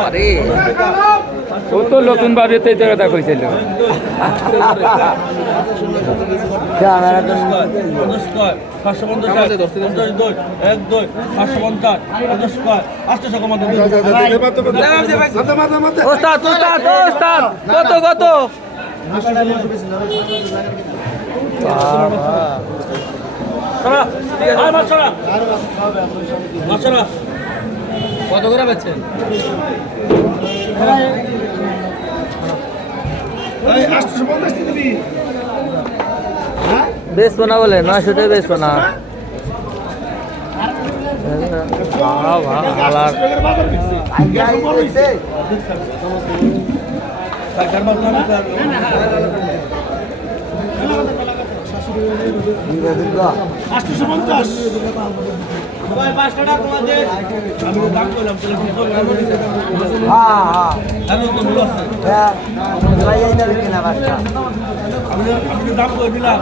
আরে ও তো নতুন বাড়িতে জায়গাটা কইছিল ওস্তাদ ওস্তাদ ওস্তাদ কত কত কত করে বেচছেন? বেচবো না বলে 900 বেচবো না। দাম করে দিলাম